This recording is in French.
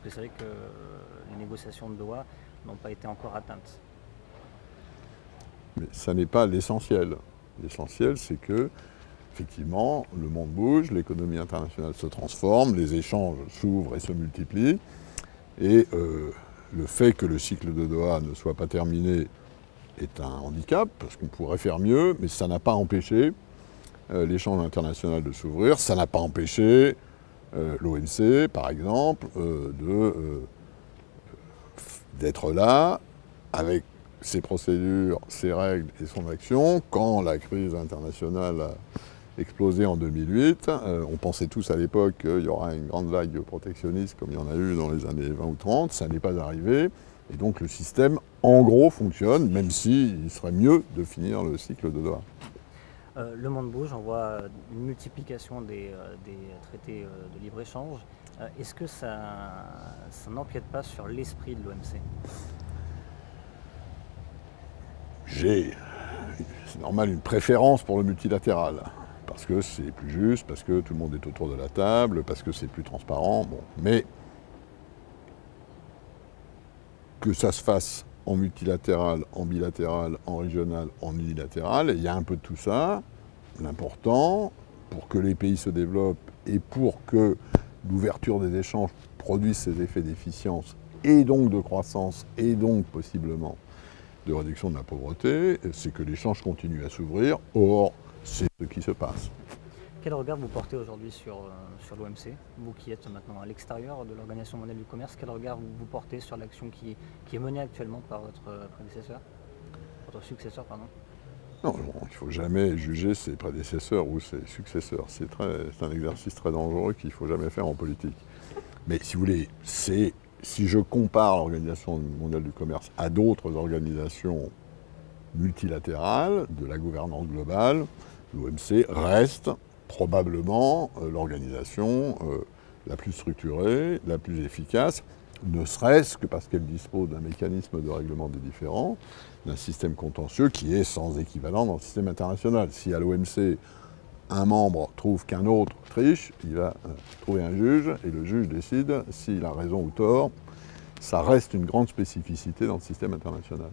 puisque c'est vrai que les négociations de Doha n'ont pas été encore atteintes. Mais ça n'est pas l'essentiel. L'essentiel, c'est que, effectivement, le monde bouge, l'économie internationale se transforme, les échanges s'ouvrent et se multiplient. Et le fait que le cycle de Doha ne soit pas terminé est un handicap, parce qu'on pourrait faire mieux, mais ça n'a pas empêché l'échange international de s'ouvrir, ça n'a pas empêché l'OMC, par exemple, d'être là, avec ses procédures, ses règles et son action. Quand la crise internationale a explosé en 2008, on pensait tous à l'époque qu'il y aura une grande vague protectionniste comme il y en a eu dans les années 20 ou 30, ça n'est pas arrivé. Et donc le système, en gros, fonctionne, même s'il serait mieux de finir le cycle de Doha. Le monde bouge, on voit une multiplication des traités de libre-échange. Est-ce que ça n'empiète pas sur l'esprit de l'OMC? J'ai, c'est normal, une préférence pour le multilatéral, parce que c'est plus juste, parce que tout le monde est autour de la table, parce que c'est plus transparent. Bon. Mais que ça se fasse en multilatéral, en bilatéral, en régional, en unilatéral, il y a un peu de tout ça. L'important, pour que les pays se développent et pour que l'ouverture des échanges produise ses effets d'efficience et donc de croissance et donc possiblement de réduction de la pauvreté, c'est que l'échange continue à s'ouvrir. Or, c'est ce qui se passe. Quel regard vous portez aujourd'hui sur l'OMC? Vous qui êtes maintenant à l'extérieur de l'Organisation mondiale du commerce, quel regard vous portez sur l'action qui est menée actuellement par votre successeur, pardon? Non, il ne faut jamais juger ses prédécesseurs ou ses successeurs. C'est un exercice très dangereux qu'il ne faut jamais faire en politique. Mais si vous voulez, si je compare l'Organisation mondiale du commerce à d'autres organisations multilatérales de la gouvernance globale, l'OMC reste probablement l'organisation la plus structurée, la plus efficace, ne serait-ce que parce qu'elle dispose d'un mécanisme de règlement des différends, d'un système contentieux qui est sans équivalent dans le système international. Si à l'OMC, un membre trouve qu'un autre triche, il va trouver un juge et le juge décide s'il a raison ou tort. Ça reste une grande spécificité dans le système international.